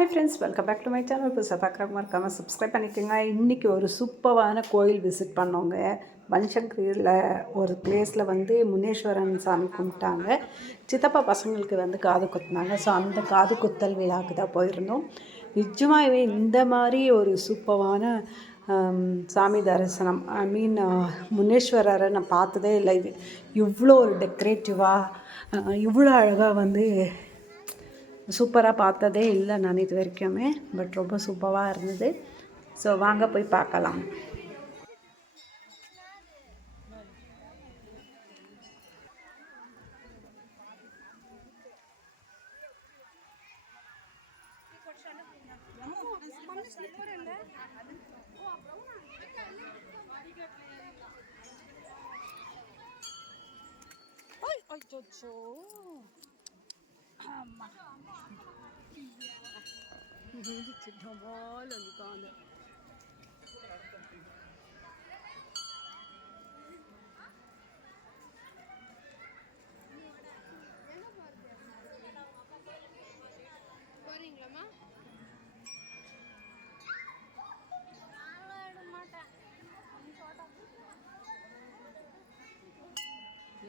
Hi friends, welcome back to my channel. புதுசாக பார்க்குறவங்க மறக்காமல் சப்ஸ்கிரைப் பண்ணிக்கோங்க. இன்றைக்கி ஒரு சூப்பரான கோயில் விசிட் பண்ணோங்க. பனசங்கரியில் ஒரு பிளேஸில் வந்து முனீஸ்வரன் சாமி கும்பிட்டாங்க. சித்தப்பா பசங்களுக்கு வந்து காது குத்துனாங்க. ஸோ அந்த காது குத்தல் விழாவுக்கு தான் போயிருந்தோம். நிஜமாகவே இந்த மாதிரி ஒரு சூப்பரான சாமி தரிசனம், முனீஸ்வரரை நான் பார்த்ததே இல்லை. இது இவ்வளோ ஒரு டெக்கரேட்டிவாக இவ்வளோ அழகாக வந்து சூப்பராக பார்த்ததே இல்லை நான் இது வரைக்குமே. பட் ரொம்ப சூப்பராக இருந்தது. ஸோ வாங்க போய் பார்க்கலாம்.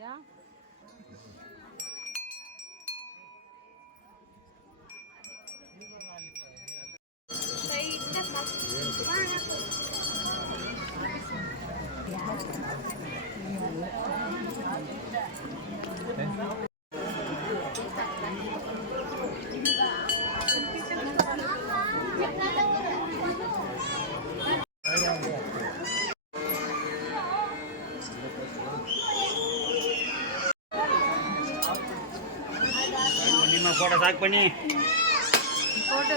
Yeah. फोटो साग பண்ணி போட்டோ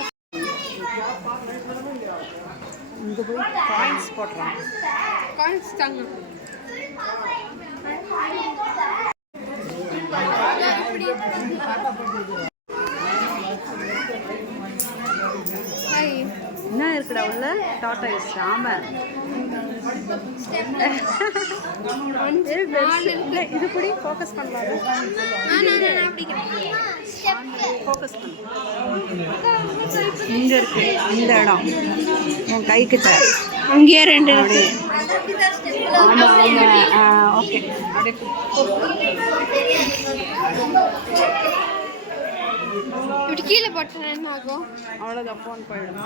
இங்க போய் காயின்ஸ் போடுறாங்க. காயின்ஸ் தாங்க. என்ன இருக்குடா உள்ள? டாட்டா இஸ் ஆமா. இது கூட ஃபோக்கஸ் பண்ணலாம். ஃபோக்கஸ் பண்ணு. இங்கே இருக்கு இந்த இடம், உன் கை கிட்ட அங்கேயே ரெண்டு இருக்கு. ஆமாம் ஆமாம். ஓகே, இப்படி கீழே போட்டேன் என்ன ஆகும்? அவ்வளோதான், ஃபோன் போயிடும்.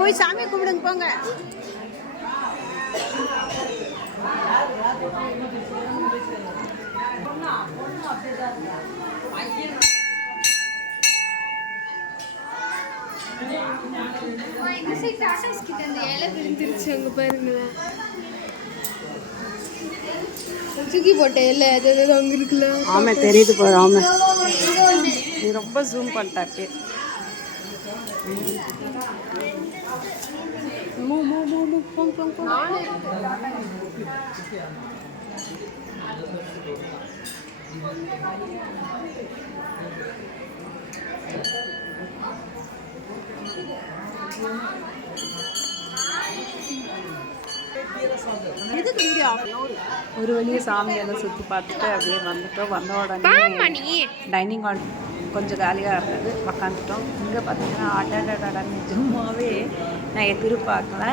போய் சாமி கும்பிடுங்க போங்க. தூக்கி போட்டேன் இல்லை, அது அங்கே இருக்குல்ல. ஆமா தெரியுது போற. ஆமா நீ ரொம்ப ஜூம் பண்ணிட்டாக்கே. மூ மூ மூ மூ போங் போங் போங். ஒரு வழியே சாமியெல்லாம் சுற்றி பார்த்துட்டு அப்படியே வந்துட்டோம். வந்த உடனே டைனிங் ஹால் கொஞ்சம் காலியாக இருந்தது, உக்காந்துட்டோம். இங்கே பார்த்தீங்கன்னா அடடடா நிஜமாவே நான் எதிர்பார்க்கல.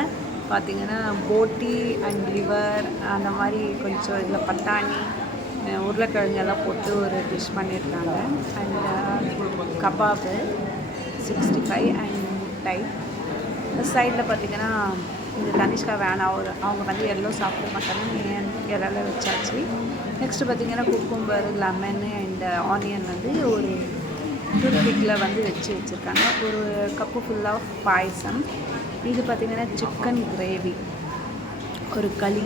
பார்த்தீங்கன்னா போட்டி அண்ட் லிவர் அந்த மாதிரி கொஞ்சம் இதில் பட்டாணி உருளைக்கிழங்கெல்லாம் போட்டு ஒரு டிஷ் பண்ணியிருக்காங்க. அண்ட் கபாபு 65 அண்ட் முட்டை. சைடில் பார்த்தீங்கன்னா இந்த தனிஷ்கா வேணாம், அவங்க வந்து எல்லோ சாப்பிட மாட்டாங்க, இலையில வச்சாச்சு. நெக்ஸ்ட்டு பார்த்திங்கன்னா குக்கும்பர், லெமன் அண்ட் ஆனியன் வந்து ஒரு டூத்பிக்கில் வந்து வச்சுருக்காங்க. ஒரு கப்பு ஃபுல்லாக பாயசம். இது பார்த்திங்கன்னா சிக்கன் கிரேவி, ஒரு களி.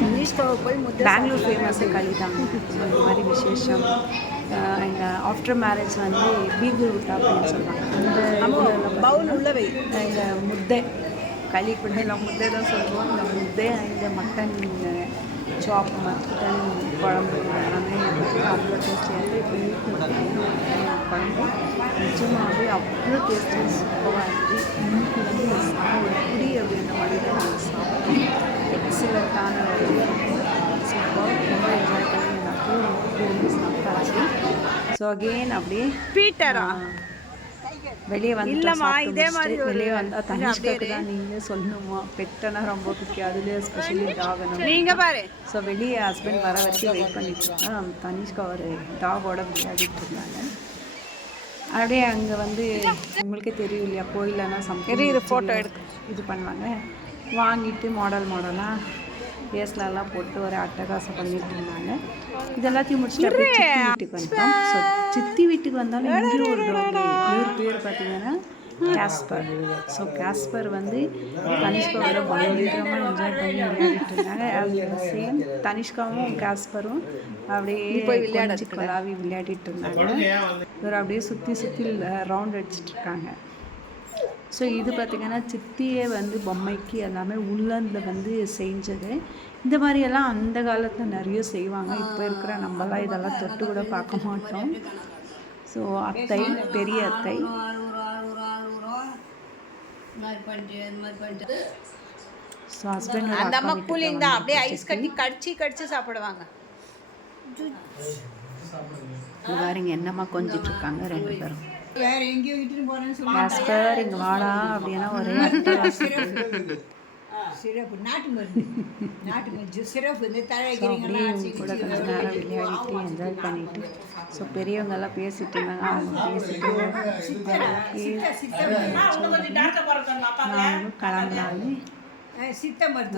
தனிஷ்காவை போய் பெங்களூர் ஃபேமஸு களி தாங்க. இந்த மாதிரி விசேஷம். அண்ட் ஆஃப்டர் மேரேஜ் வந்து பீகுல் விட்டா அப்படின்னு சொல்லுவாங்க. இந்த பவுல் உள்ளவை இந்த முட்டை களி கூட இல்லை, முட்டை தான் சொல்லுவோம். இந்த முட்டை இந்த மட்டன் சாப் மட்டன் குழம்பு எல்லாமே வந்து அவ்வளோ டேஸ்டியாக இருக்குது. இப்போ வீட்டில் குழம்பு நிஜமாகவே அவ்வளோ டேஸ்டியாக சூப்பராக இருக்குது. இன்னைக்கு வந்து ஒரு குடி அப்படின்ற மாதிரி தான் நாங்கள் சாப்பிட்டோம். எக்ஸலண்ட்டான ஒரு சூப்பர், ரொம்ப என்ஜாய் பண்ணி எல்லாத்தையும் விரும்பி சாப்பிட்டாச்சு. ஸோ அகெயின் அப்படியே பீட்டரா வெளியே வந்து வெளியே வந்தால் தனிஷ்காக்கு தான் நீங்கள் சொல்லணுமா, பெட்டனா ரொம்ப பிடிக்கும், அதுலேயே ஸ்பெஷலி டாகணும் நீங்கள் பாரு. ஸோ வெளியே ஹஸ்பண்ட் வர வரைக்கும் வெயிட் பண்ணிட்டு இருக்கோம். தனிஷ்கா ஒரு டாகோட விளையாடிட்டு இருந்தாங்க. அப்படியே அங்கே வந்து உங்களுக்கே தெரியும் இல்லையா, கோயிலனா சம்திங் ஃபோட்டோ எடுக்க இது பண்ணுவாங்க. வாங்கிட்டு மாடலாக பேஸ்லலாம் போட்டு ஒரு அட்டகாசம் பண்ணிட்டு இருந்தாங்க. இதெல்லாத்தையும் முடிச்சுட்டு அப்படியே சித்தி வீட்டுக்கு வந்துட்டோம். ஸோ சித்தி வீட்டுக்கு வந்தாலும் இங்கே ஒரு டாக், இவர் பேர் பார்த்தீங்கன்னா கேஸ்பர். ஸோ கேஸ்பர் வந்து தனிஷ்காவோட பயங்கரமாக என்ஜாய் பண்ணி விளையாடிட்டு இருந்தாங்க. அது சேம் தனிஷ்காவும் கேஸ்பரும் அப்படியே விளையாடி கொலாவி விளையாடிட்டு இருந்தாங்க. இவர் அப்படியே சுற்றி ரவுண்ட் அடிச்சிட்டு இருக்காங்க. ஸோ இது பார்த்திங்கன்னா சித்தியே வந்து பொம்மைக்கு எல்லாமே உள்ளந்தில் வந்து செஞ்சது. இந்த மாதிரியெல்லாம் அந்த காலத்தில் நிறைய செய்வாங்க. இப்போ இருக்கிற நம்மலாம் இதெல்லாம் தொட்டு கூட பார்க்க மாட்டோம். ஸோ அத்தை, பெரிய அத்தை ஸோ ஹஸ்பண்ட் அந்த அம்மா கூலிங் தான், அப்படியே ஐஸ் கடிச்சு சாப்பிடுவாங்க. பாருங்க என்னம்மா கொஞ்சிட்டு இருக்காங்க ரெண்டு பேரும். கேஸ்பர் இங்கே வாடா அப்படின்னா ஒரே சிறப்பு நாட்டு மருந்து சிறப்பு இந்த அப்படியே கூட கொஞ்சம் நேரம் விளையாடிட்டு என்ஜாய் பண்ணிட்டு ஸோ பெரியவங்கெல்லாம் பேசிட்டு இருந்தாங்க. அவங்க பேசிட்டு நாங்களும் கிளம்பலான்னு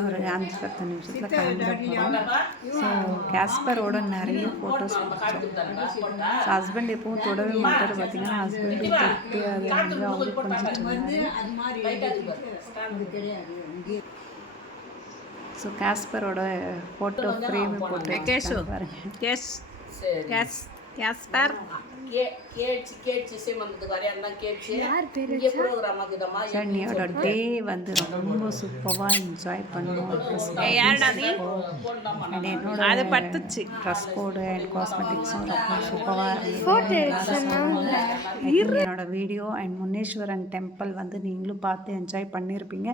ஒரு 5-10 நிமிஷத்தில் கிளம்பிட போகிறோம். ஸோ கேஸ்பரோட நிறைய ஃபோட்டோஸ் பிடிச்சோம். ஸோ ஹஸ்பண்ட் எப்பவும் தொடவே மாட்டார். பார்த்தீங்கன்னா ஹஸ்பண்ட் தொட்டு அதை வந்து அவங்க கொஞ்சிட்டு. ஸோ கேஸ்பரோட ஃபோட்டோ ஃப்ரேம் போட்டு பாருங்க. கேஸ்பர் சன்னியோட டே வந்து ரொம்ப சூப்பராக என்ஜாய் பண்ணோம். என்னோட ட்ரெஸ் கோடு அண்ட் காஸ்மெட்டிக்ஸும் ரொம்ப சூப்பராக என்னோட வீடியோ அண்ட் முன்னேஸ்வரன் டெம்பிள் வந்து நீங்களும் பார்த்து என்ஜாய் பண்ணியிருப்பீங்க.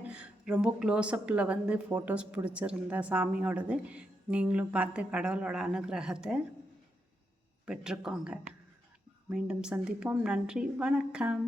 ரொம்ப க்ளோஸ்அப்பில் வந்து ஃபோட்டோஸ் பிடிச்சிருந்த சாமியோடது நீங்களும் பார்த்து கடவுளோட அனுகிரகத்தை பெற்றுக்கோங்க. மீண்டும் சந்திப்போம். நன்றி, வணக்கம்.